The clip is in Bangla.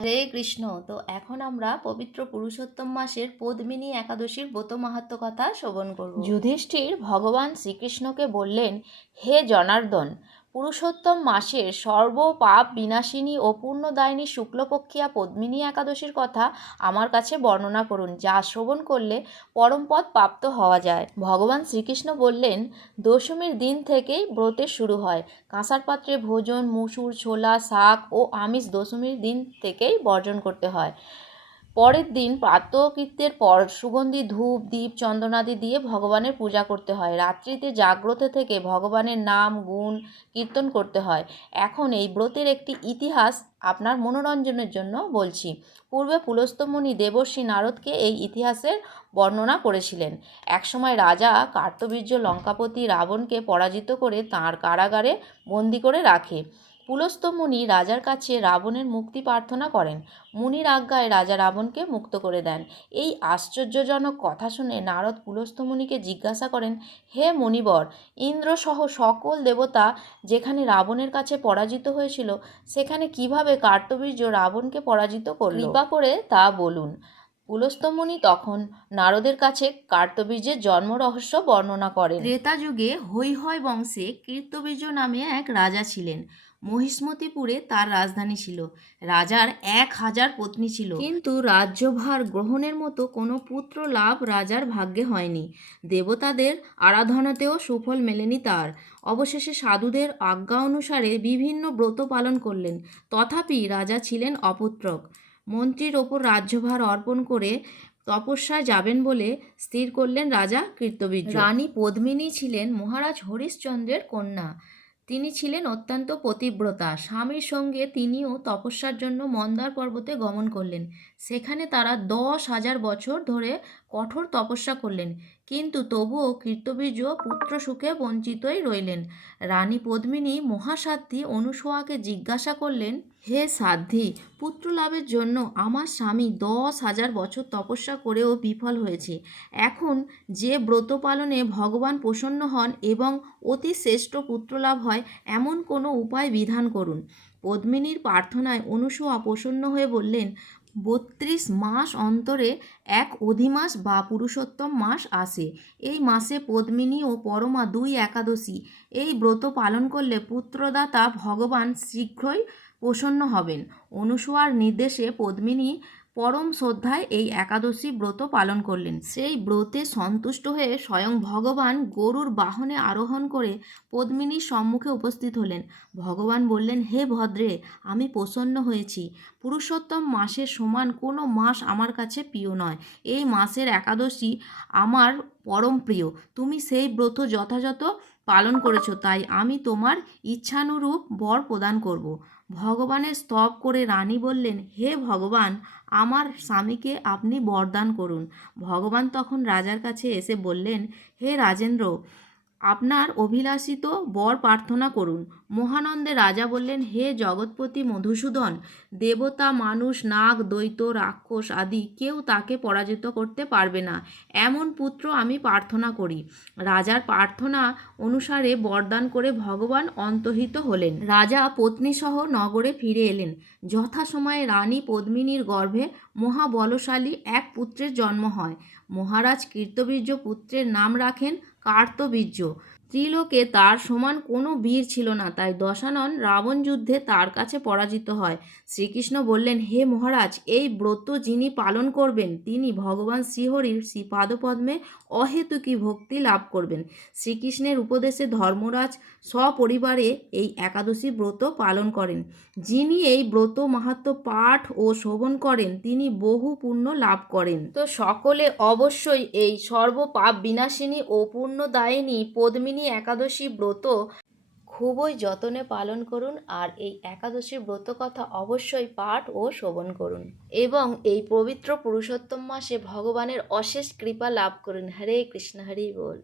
হরে কৃষ্ণ। তো এখন আমরা পবিত্র পুরুষোত্তম মাসের পদ্মিনী একাদশীর ব্রত মাহাত্ম্য কথা শ্রবণ করব। যুধিষ্ঠির ভগবান শ্রীকৃষ্ণকে বললেন, হে জনার্দন, পুরুষোত্তম মাসের সর্ব পাপ বিনাশিনী ও পূর্ণদায়িনী শুক্লপক্ষিয়া পদ্মিনী একাদশীর কথা আমার কাছে বর্ণনা করুন, যা শ্রবণ করলে পরমপদ প্রাপ্ত হওয়া যায়। ভগবান শ্রীকৃষ্ণ বললেন, দশমীর দিন থেকেই ব্রতের শুরু হয়। কাঁসার পাত্রে ভোজন, মুসুর, ছোলা, শাক ও আমিষ দশমীর দিন থেকেই বর্জন করতে হয়। পরের দিন প্রাতঃকৃত্যের পর সুগন্ধি ধূপ, দীপ, চন্দনাদি দিয়ে ভগবানের পূজা করতে হয়। রাত্রিতে জাগ্রত থেকে ভগবানের নাম গুণ কীর্তন করতে হয়। এখন এই ব্রতের একটি ইতিহাস আপনার মনোরঞ্জনের জন্য বলছি। পূর্বে পুলস্ত্য মুনি দেবর্ষি নারদকে এই ইতিহাসের বর্ণনা করেছিলেন। একসময় রাজা কার্তবীর্য লঙ্কাপতি রাবণকে পরাজিত করে তাঁর কারাগারে বন্দি করে রাখে। পুলস্ত্য মুনি রাজার কাছে রাবণের মুক্তি প্রার্থনা করেন। মুনির আজ্ঞায় রাজা রাবণকে মুক্ত করে দেন। এই আশ্চর্যজনক কথা শুনে নারদ পুলস্ত্য মুনিকে জিজ্ঞাসা করেন, হে মুনিবর, ইন্দ্রসহ সকল দেবতা যেখানে রাবণের কাছে পরাজিত হয়েছিল, সেখানে কিভাবে কার্তবীর্য রাবণকে পরাজিত করল? কৃপা করে তা বলুন। পুলস্ত্য মুনি তখন নারদের কাছে কার্তবীর্যের জন্ম রহস্য বর্ণনা করেন। ত্রেতা যুগে হৈহয় বংশে কীর্তবীর্য নামে এক রাজা ছিলেন। মহিষ্মতিপুরে তার রাজধানী ছিল। রাজার 1000 পত্নী ছিল, কিন্তু রাজ্যভার গ্রহণের মতো কোনো পুত্র লাভ রাজার ভাগ্যে হয়নি। দেবতাদের আরাধনাতেও সুফল মেলেনি তার। অবশেষে সাধুদের আজ্ঞা অনুসারে বিভিন্ন ব্রত পালন করলেন, তথাপি রাজা ছিলেন অপুত্রক। মন্ত্রীর ওপর রাজ্যভার অর্পণ করে তপস্যায় যাবেন বলে স্থির করলেন রাজা কীর্তবীর্য। রানী পদ্মিনী ছিলেন মহারাজ হরিশ্চন্দ্রের কন্যা। তিনি ছিলেন অত্যন্ত পতিব্রতা। স্বামীর সঙ্গে তিনিও তপস্যার জন্য মন্দার পর্বতে গমন করলেন। সেখানে তারা 10,000 বছর ধরে কঠোর তপস্যা করলেন, কিন্তু তবুও কীর্তবীর্য পুত্র সুখে বঞ্চিতই রইলেন। রানী পদ্মিনী মহাসাধ্বী অনুসূয়াকে জিজ্ঞাসা করলেন, হে সাধ্বী, পুত্র লাভের জন্য আমার স্বামী 10,000 বছর তপস্যা করেও বিফল হয়েছে। এখন যে ব্রত পালনে ভগবান প্রসন্ন হন এবং অতি শ্রেষ্ঠ পুত্রলাভ হয়, এমন কোনো উপায় বিধান করুন। পদ্মিনীর প্রার্থনায় অনুসূয়া প্রসন্ন হয়ে বললেন, 32 মাস অন্তরে এক অধিমাস বা পুরুষোত্তম মাস আসে। এই মাসে পদ্মিনী ও পরমা 2 একাদশী এই ব্রত পালন করলে পুত্রদাতা ভগবান শীঘ্রই প্রসন্ন হবেন। অনুসূয়ার নির্দেশে পদ্মিনী পরম শ্রদ্ধায় এই একাদশী ব্রত পালন করলেন। সেই ব্রতে সন্তুষ্ট হয়ে স্বয়ং ভগবান গরুর বাহনে আরোহণ করে পদ্মিনীর সম্মুখে উপস্থিত হলেন। ভগবান বললেন, হে ভদ্রে, আমি প্রসন্ন হয়েছি। পুরুষোত্তম মাসের সমান কোনো মাস আমার কাছে প্রিয় নয়। এই মাসের একাদশী আমার পরম প্রিয়। তুমি সেই ব্রত যথাযথ পালন করেছো, তাই আমি তোমার ইচ্ছানুরূপ বর প্রদান করব। ভগবানের স্তব করে রানী বললেন, হে ভগবান, আমার স্বামীকে আপনি বরদান করুন। ভগবান তখন রাজার কাছে এসে বললেন, হে রাজেন্দ্র, আপনার অভিলাষিত বর প্রার্থনা করুন। মহানন্দে রাজা বললেন, হে জগৎপতি মধুসূদন, দেবতা, মানুষ, নাগ, দৈত্য, রাক্ষস আদি কেউ তাকে পরাজিত করতে পারবে না, এমন পুত্র আমি প্রার্থনা করি। রাজার প্রার্থনা অনুসারে বরদান করে ভগবান অন্তর্হিত হলেন। রাজা পত্নীসহ নগরে ফিরে এলেন। যথাসময়ে রানী পদ্মিনীর গর্ভে মহাবলশালী এক পুত্রের জন্ম হয়। মহারাজ কীর্তবীর্য পুত্রের নাম রাখেন কার্তবীর্য। ত্রিলোকে তার সমান কোনো বীর ছিল না, তাই দশানন রাবণ যুদ্ধে তার কাছে পরাজিত হয়। শ্রীকৃষ্ণ বললেন, হে মহারাজ, এই ব্রত যিনি পালন করবেন তিনি ভগবান শ্রীহরির শ্রীপাদপদ্মে অহেতুকী ভক্তি লাভ করবেন। শ্রীকৃষ্ণের উপদেশে ধর্মরাজ সপরিবারে এই একাদশী ব্রত পালন করেন। যিনি এই ব্রত মাহাত্ম্য পাঠ ও শ্রবণ করেন তিনি বহু পুণ্য লাভ করেন। তো সকলে অবশ্যই এই সর্বপাপ বিনাশিনী ও পুণ্যদায়িনী পদ্মিনী একাদশী ব্রত খুবই যতনে পালন করুন, আর এই একাদশী ব্রত কথা অবশ্যই পাঠ ও শ্রবণ করুন এবং এই পবিত্র পুরুষোত্তম মাসে ভগবানের অশেষ কৃপা লাভ করুন। হরে কৃষ্ণ, হরি বল।